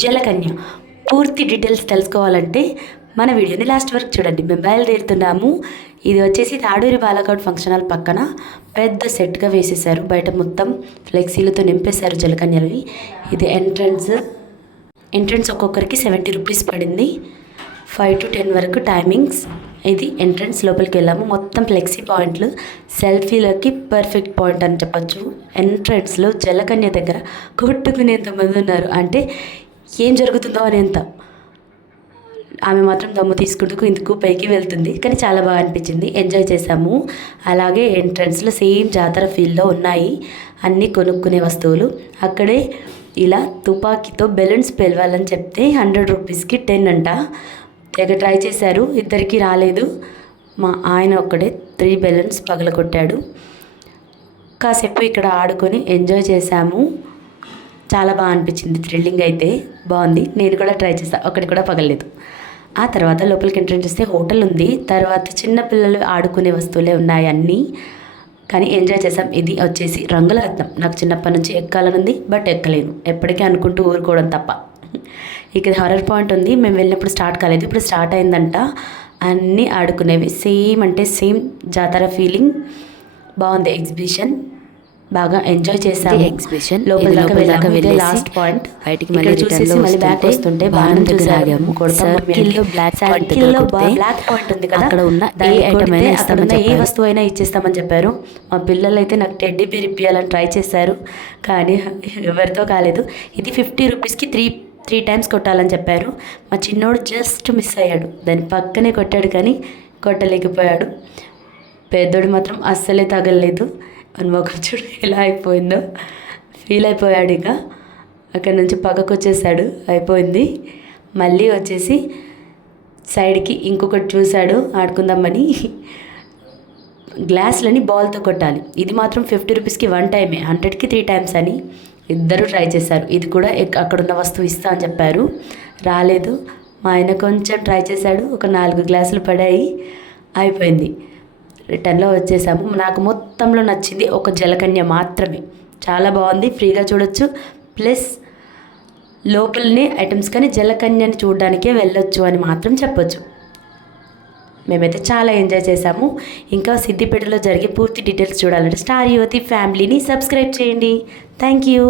జలకన్య పూర్తి డీటెయిల్స్ తెలుసుకోవాలంటే మన వీడియోని లాస్ట్ వరకు చూడండి. మేము బయలుదేరుతున్నాము. ఇది వచ్చేసి తాడూరి బాలకోట్ ఫంక్షన్ హాల్ పక్కన పెద్ద సెట్గా వేసేసారు. బయట మొత్తం ఫ్లెక్సీలతో నింపేశారు జలకన్యలవి. ఇది ఎంట్రన్స్ ఒక్కొక్కరికి 70 రూపీస్ పడింది. 5 to 10 వరకు టైమింగ్స్. ఇది ఎంట్రన్స్. లోపలికి వెళ్ళాము. మొత్తం ఫ్లెక్సీ పాయింట్లు, సెల్ఫీలకి పర్ఫెక్ట్ పాయింట్ అని చెప్పచ్చు. ఎంట్రన్స్లో జలకన్య దగ్గర కొట్టుకునేంతమంది ఉన్నారు. అంటే ఏం జరుగుతుందో అనేంత. ఆమె మాత్రం దమ్ము తీసుకుంటూ ఇందుకు పైకి వెళ్తుంది. కానీ చాలా బాగా అనిపించింది, ఎంజాయ్ చేసాము. అలాగే ఎంట్రన్స్లో సేమ్ జాతర ఫీల్డ్లో ఉన్నాయి అన్నీ కొనుక్కునే వస్తువులు. అక్కడే ఇలా తుపాకీతో బెలూన్స్ పెలవాలని చెప్తే 100 రూపీస్కి 10 అంట. తెగ ట్రై చేశారు, ఇద్దరికి రాలేదు. మా ఆయన ఒక్కడే 3 బెలూన్స్ పగలగొట్టాడు. కాసేపు ఇక్కడ ఆడుకొని ఎంజాయ్ చేశాము. చాలా బాగా అనిపించింది, థ్రిల్లింగ్ అయితే బాగుంది. నేను కూడా ట్రై చేశాను, ఒకటి కూడా పగలలేదు. ఆ తర్వాత లోపలికి ఎంట్రెన్స్ చేస్తే హోటల్ ఉంది. తర్వాత చిన్నపిల్లలు ఆడుకునే వస్తువులే ఉన్నాయి అన్నీ. కానీ ఎంజాయ్ చేసాం. ఇది వచ్చేసి రంగుల రత్నం. నాకు చిన్నప్పటి నుంచి ఎక్కాలనుంది, బట్ ఎక్కలేను. ఎప్పటికీ అనుకుంటూ ఊరుకోవడం తప్ప. ఇక్కడ హారర్ పాయింట్ ఉంది. మేము వెళ్ళినప్పుడు స్టార్ట్ కాలేదు, ఇప్పుడు స్టార్ట్ అయిందంట. అన్నీ ఆడుకునేవి సేమ్ అంటే సేమ్ జాతర ఫీలింగ్. బాగుంది ఎగ్జిబిషన్, బాగా ఎంజాయ్ చేసాము. ఎగ్జిబిషన్ లోపల లాస్ట్ పాయింట్. బయటికి చూసేసి మళ్ళీ బ్యాక్ వస్తుంటే బాణం చూసాము. బ్లాక్ పాయింట్ ఉంది కదా, అక్కడ ఉన్న ఏ వస్తువు అయినా ఇచ్చేస్తామని చెప్పారు. మా పిల్లలు అయితే నాకు టెడ్డీ బేర్ ఇప్పియాలని ట్రై చేశారు, కానీ ఎవరితో కాలేదు. ఇది 50 రూపీస్కి 3 times కొట్టాలని చెప్పారు. మా చిన్నోడు జస్ట్ మిస్ అయ్యాడు, దాని పక్కనే కొట్టాడు కానీ కొట్టలేకపోయాడు. పెద్దోడు మాత్రం అస్సలే తగలలేదు. మన మొఖం చూడు ఎలా అయిపోయిందో. ఫీల్ అయిపోయాడు. ఇక అక్కడి నుంచి పక్కకు వచ్చేసాడు, అయిపోయింది. మళ్ళీ వచ్చేసి సైడ్కి ఇంకొకటి చూశాడు ఆడుకుందామని. గ్లాసులని బాల్తో కొట్టాలి. ఇది మాత్రం 50 రూపీస్కి 1 time, 100కి 3 times అని ఇద్దరు ట్రై చేశారు. ఇది కూడా అక్కడున్న వస్తువు ఇస్తా అని చెప్పారు, రాలేదు. మా ఆయన కొంచెం ట్రై చేశాడు, ఒక 4 గ్లాసులు పడాయి, అయిపోయింది. రిటర్న్లో వచ్చేసాము. నాకు మొత్తంలో నచ్చింది ఒక జలకన్య మాత్రమే. చాలా బాగుంది, ఫ్రీగా చూడొచ్చు. ప్లస్ లోపలనే ఐటమ్స్, కానీ జలకన్యని చూడడానికే వెళ్ళొచ్చు అని మాత్రం చెప్పొచ్చు. మేమైతే చాలా ఎంజాయ్ చేసాము. ఇంకా సిద్దిపేటలో జరిగే పూర్తి డీటెయిల్స్ చూడాలంటే స్టార్ యువతి ఫ్యామిలీని సబ్స్క్రైబ్ చేయండి. Thank you.